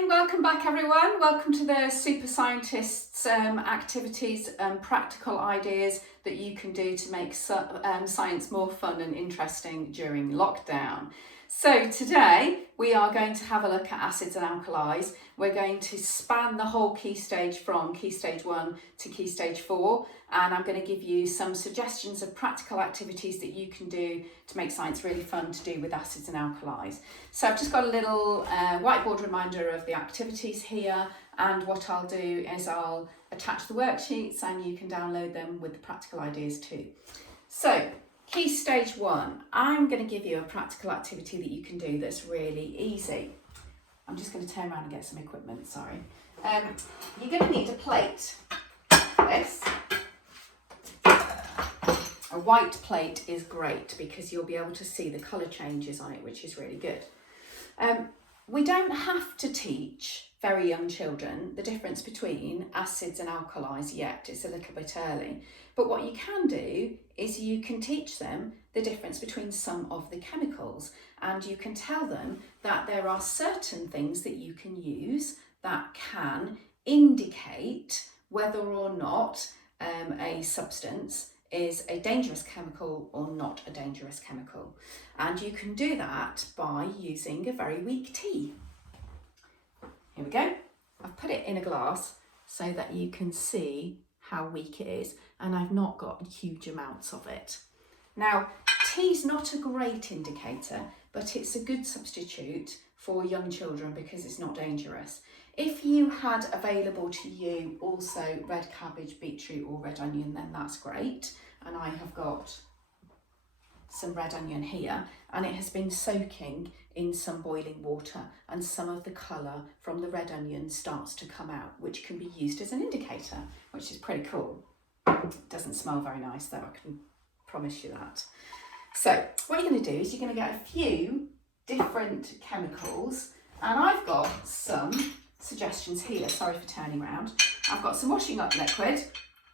morning, welcome back everyone. Welcome to the Super Scientists activities and practical ideas that you can do to make science more fun and interesting during lockdown. So today we are going to have a look at acids and alkalis. We're going to span the whole key stage from key stage 1 to key stage 4, and I'm going to give you some suggestions of practical activities that you can do to make science really fun to do with acids and alkalis. So I've just got a little whiteboard reminder of the activities here, and what I'll do is I'll attach the worksheets and you can download them with the practical ideas too. So key stage 1, I'm going to give you a practical activity that you can do that's really easy. I'm just going to turn around and get some equipment, sorry. You're going to need a plate for this. A white plate is great because you'll be able to see the colour changes on it, which is really good. We don't have to teach very young children the difference between acids and alkalis yet. It's a little bit early. But what you can do is you can teach them the difference between some of the chemicals, and you can tell them that there are certain things that you can use that can indicate whether or not a substance is a dangerous chemical or not a dangerous chemical. And you can do that by using a very weak tea. Here we go. I've put it in a glass so that you can see how weak it is, and I've not got huge amounts of it. Now, tea's not a great indicator, but it's a good substitute for young children because it's not dangerous. If you had available to you also red cabbage, beetroot or red onion, then that's great. And I have got some red onion here, and it has been soaking in some boiling water, and some of the colour from the red onion starts to come out, which can be used as an indicator, which is pretty cool. It doesn't smell very nice though, I can promise you that. So what you're going to do is you're going to get a few different chemicals, and I've got some suggestions here. Sorry for turning around. I've got some washing up liquid.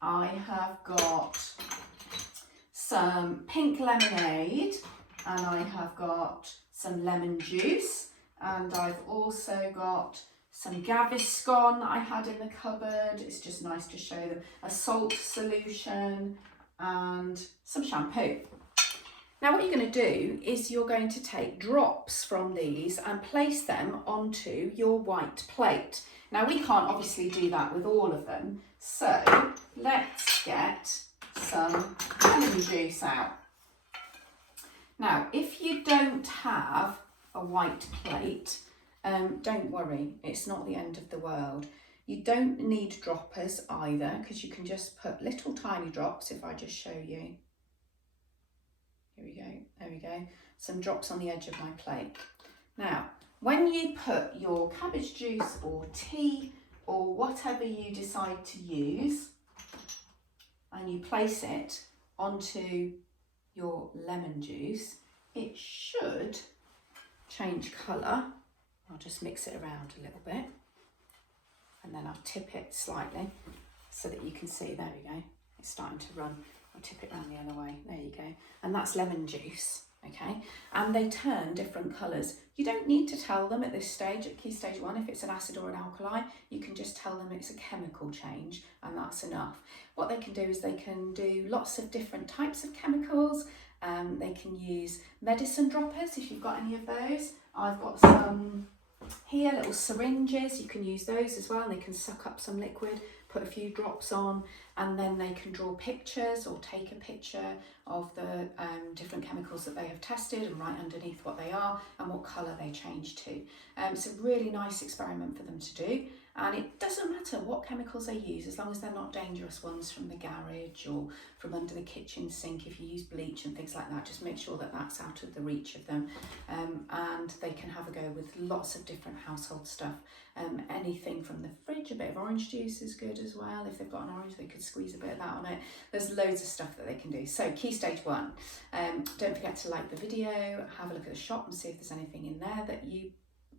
I have got some pink lemonade, and I have got some lemon juice, and I've also got some Gaviscon I had in the cupboard. It's just nice to show them. A salt solution and some shampoo. Now what you're going to do is you're going to take drops from these and place them onto your white plate. Now we can't obviously do that with all of them, so let's get some lemon juice out. Now if you don't have a white plate, don't worry, it's not the end of the world. You don't need droppers either, because you can just put little tiny drops. If I just show you, here we go, there we go, some drops on the edge of my plate. Now when you put your cabbage juice or tea or whatever you decide to use, and you place it onto your lemon juice, it should change colour. I'll just mix it around a little bit, and then I'll tip it slightly so that you can see, there we go, it's starting to run. I'll tip it around the other way, there you go, and that's lemon juice, okay? And they turn different colours. You don't need to tell them at this stage, at key stage 1, if it's an acid or an alkali. You can just tell them it's a chemical change, and that's enough. What they can do is they can do lots of different types of chemicals. They can use medicine droppers if you've got any of those. I've got some here, little syringes. You can use those as well, and they can suck up some liquid, put a few drops on, and then they can draw pictures or take a picture of the different chemicals that they have tested and write underneath what they are and what colour they change to. It's a really nice experiment for them to do, and it doesn't matter what chemicals they use as long as they're not dangerous ones from the garage or from under the kitchen sink. If you use bleach and things like that, just make sure that that's out of the reach of them, and they can have a go with lots of different household stuff. Anything from the fridge. A bit of orange juice is good as well. If they've got an orange, they could squeeze a bit of that on it. There's loads of stuff that they can do. So key stage 1, don't forget to like the video, have a look at the shop and see if there's anything in there that you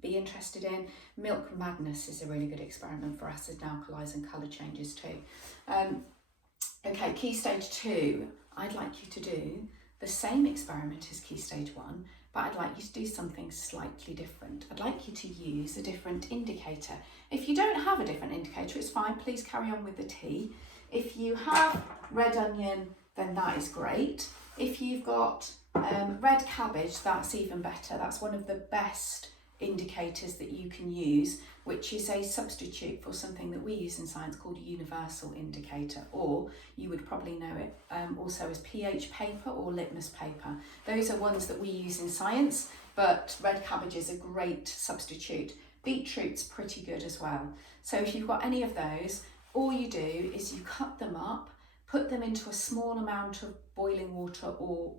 be interested in. Milk Madness is a really good experiment for acid and alkalis and colour changes too. Okay, key stage 2, I'd like you to do the same experiment as key stage 1, but I'd like you to do something slightly different. I'd like you to use a different indicator. If you don't have a different indicator, it's fine, please carry on with the tea. If you have red onion, then that is great. If you've got red cabbage, that's even better. That's one of the best indicators that you can use, which is a substitute for something that we use in science called a universal indicator, or you would probably know it also as pH paper or litmus paper. Those are ones that we use in science, but red cabbage is a great substitute. Beetroot's pretty good as well. So if you've got any of those, all you do is you cut them up, put them into a small amount of boiling water or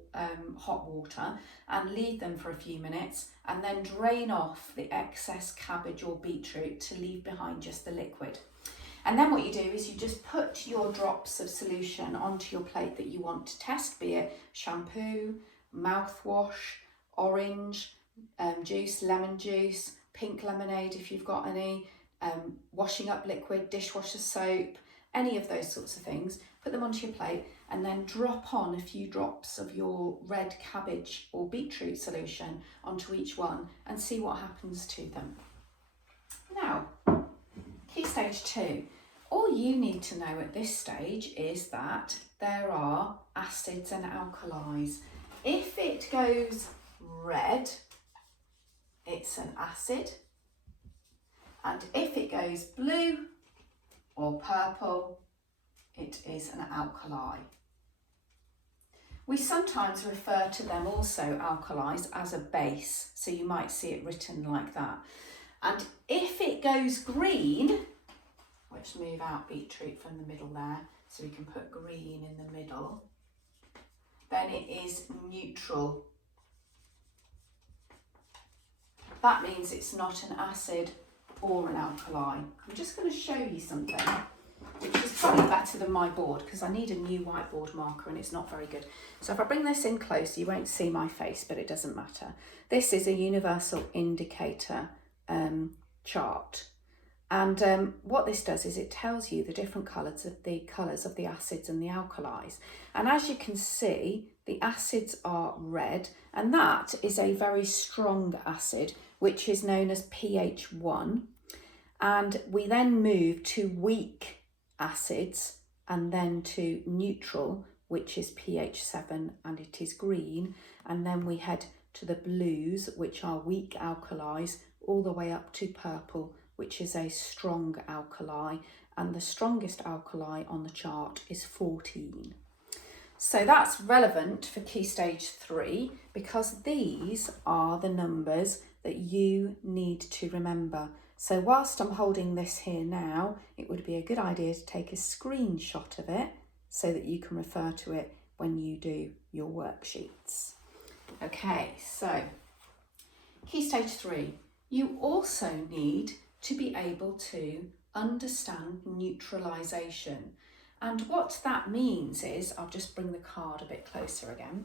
hot water and leave them for a few minutes, and then drain off the excess cabbage or beetroot to leave behind just the liquid. And then what you do is you just put your drops of solution onto your plate that you want to test, be it shampoo, mouthwash, orange juice, lemon juice, pink lemonade if you've got any, washing up liquid, dishwasher soap, any of those sorts of things. Put them onto your plate and then drop on a few drops of your red cabbage or beetroot solution onto each one and see what happens to them. Now, key stage 2. All you need to know at this stage is that there are acids and alkalis. If it goes red, it's an acid, and if it goes blue or purple, it is an alkali. We sometimes refer to them also, alkalis, as a base, so you might see it written like that. And if it goes green, let's move out beetroot from the middle there, so we can put green in the middle, then it is neutral. That means it's not an acid or an alkali. I'm just going to show you something, which is probably better than my board because I need a new whiteboard marker and it's not very good. So if I bring this in close, you won't see my face, but it doesn't matter. This is a universal indicator chart. And what this does is it tells you the different colours of the acids and the alkalis. And as you can see, the acids are red, and that is a very strong acid, which is known as pH 1. And we then move to weak acids and then to neutral, which is pH 7 and it is green. And then we head to the blues, which are weak alkalis, all the way up to purple, which is a strong alkali. And the strongest alkali on the chart is 14. So that's relevant for key stage 3 because these are the numbers that you need to remember. So whilst I'm holding this here now, it would be a good idea to take a screenshot of it so that you can refer to it when you do your worksheets. Okay, so key stage 3, you also need to be able to understand neutralisation. And what that means is, I'll just bring the card a bit closer again.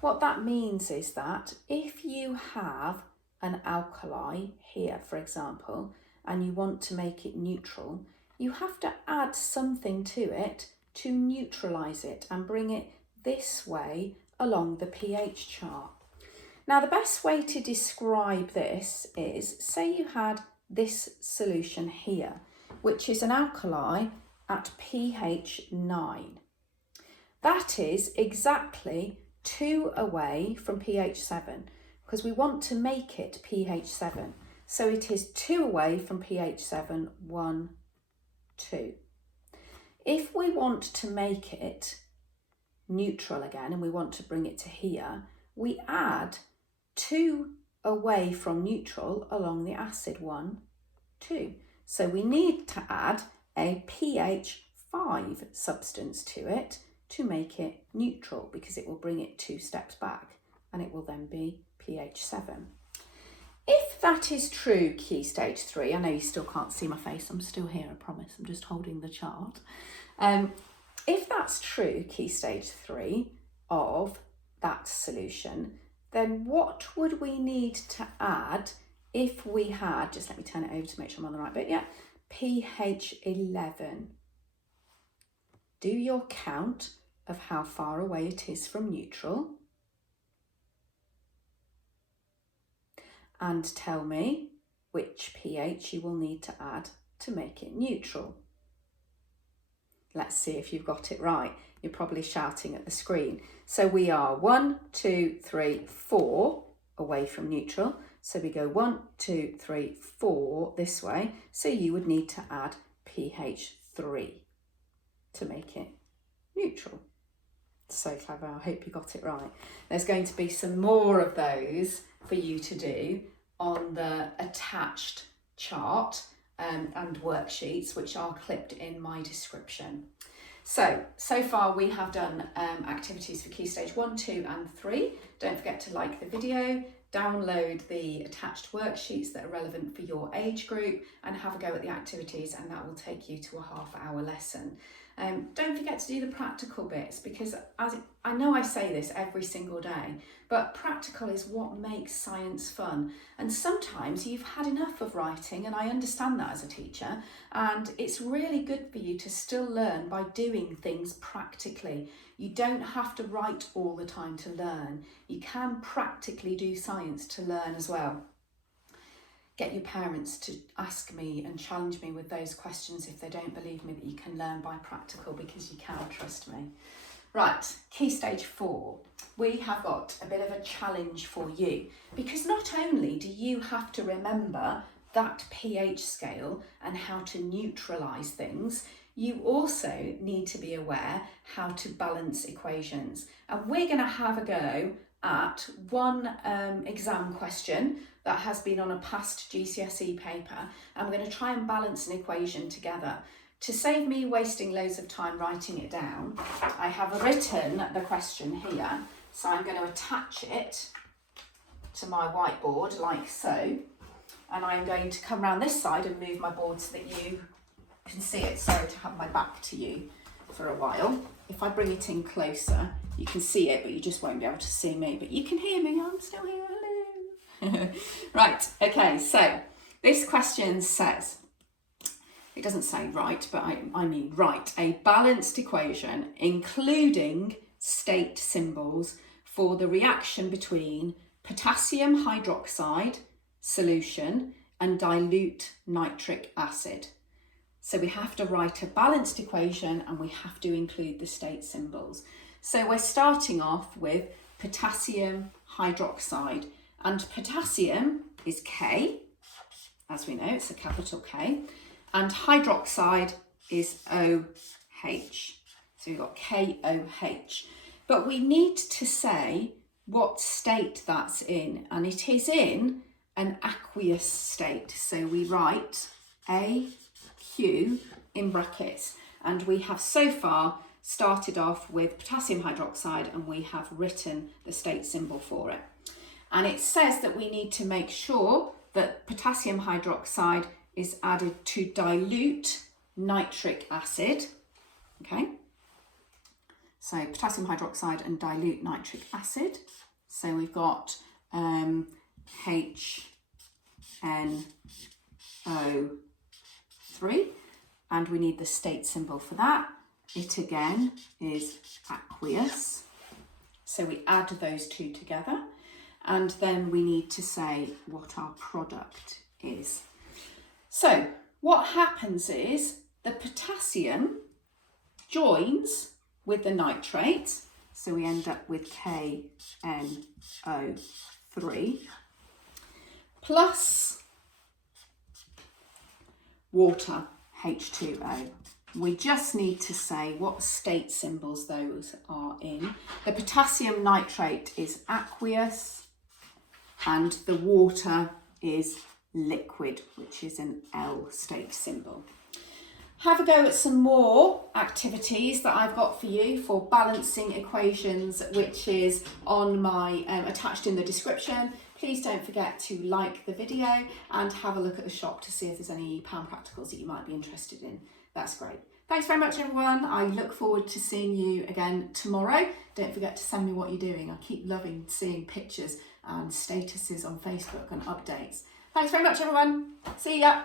What that means is that if you have an alkali here, for example, and you want to make it neutral, you have to add something to it to neutralise it and bring it this way along the pH chart. Now, the best way to describe this is, say you had this solution here, which is an alkali at pH 9. That is exactly 2 away from pH 7 because we want to make it pH 7. So it is 2 away from pH 7, 1, 2. If we want to make it neutral again and we want to bring it to here, we add 2 away from neutral along the acid 1, 2. So we need to add a pH 5 substance to it to make it neutral because it will bring it 2 steps back and it will then be pH 7. If that is true, key stage 3, I know you still can't see my face, I'm still here, I promise, I'm just holding the chart. If that's true, key stage 3 of that solution, then what would we need to add if we had, just let me turn it over to make sure I'm on the right bit, yeah, pH 11. Do your count of how far away it is from neutral. and tell me which pH you will need to add to make it neutral. Let's see if you've got it right. You're probably shouting at the screen. So we are 1, 2, 3, 4 away from neutral. So we go 1, 2, 3, 4 this way. So you would need to add pH 3 to make it neutral. So clever, I hope you got it right. There's going to be some more of those for you to do on the attached chart and worksheets, which are clipped in my description. So far we have done activities for Key Stage 1, 2 and 3. Don't forget to like the video, download the attached worksheets that are relevant for your age group and have a go at the activities, and that will take you to a half-hour lesson. Don't forget to do the practical bits, because as I know I say this every single day, but practical is what makes science fun. And sometimes you've had enough of writing, and I understand that as a teacher, and it's really good for you to still learn by doing things practically. You don't have to write all the time to learn. You can practically do science to learn as well. Get your parents to ask me and challenge me with those questions if they don't believe me that you can learn by practical, because you can, trust me. Right, Key Stage 4. We have got a bit of a challenge for you, because not only do you have to remember that pH scale and how to neutralise things, you also need to be aware how to balance equations. And we're going to have a go at one exam question that has been on a past GCSE paper, and we're going to try and balance an equation together. To save me wasting loads of time writing it down, I have written the question here, so I'm going to attach it to my whiteboard like so, and I'm going to come around this side and move my board so that you can see it. Sorry to have my back to you for a while. If I bring it in closer, you can see it, but you just won't be able to see me, but you can hear me. I'm still here. Hello. Right, okay, so this question says, it doesn't say right, but I mean write a balanced equation including state symbols for the reaction between potassium hydroxide solution and dilute nitric acid. So we have to write a balanced equation and we have to include the state symbols. So we're starting off with potassium hydroxide, and potassium is K, as we know, it's a capital K, and hydroxide is OH. So we've got KOH. But we need to say what state that's in, and it is in an aqueous state. So we write AQ in brackets, and we have so far started off with potassium hydroxide and we have written the state symbol for it. And it says that we need to make sure that potassium hydroxide is added to dilute nitric acid. Okay, so potassium hydroxide and dilute nitric acid. So we've got HNO3, and we need the state symbol for that. It again is aqueous. So we add those two together, and then we need to say what our product is. So what happens is the potassium joins with the nitrate, so we end up with KNO3 plus water, H2O. We just need to say what state symbols those are in. The potassium nitrate is aqueous and the water is liquid, which is an L state symbol. Have a go at some more activities that I've got for you for balancing equations, which is on my attached in the description. Please don't forget to like the video and have a look at the shop to see if there's any pound practicals that you might be interested in. That's great. Thanks very much, everyone. I look forward to seeing you again tomorrow. Don't forget to send me what you're doing. I keep loving seeing pictures and statuses on Facebook and updates. Thanks very much, everyone. See ya.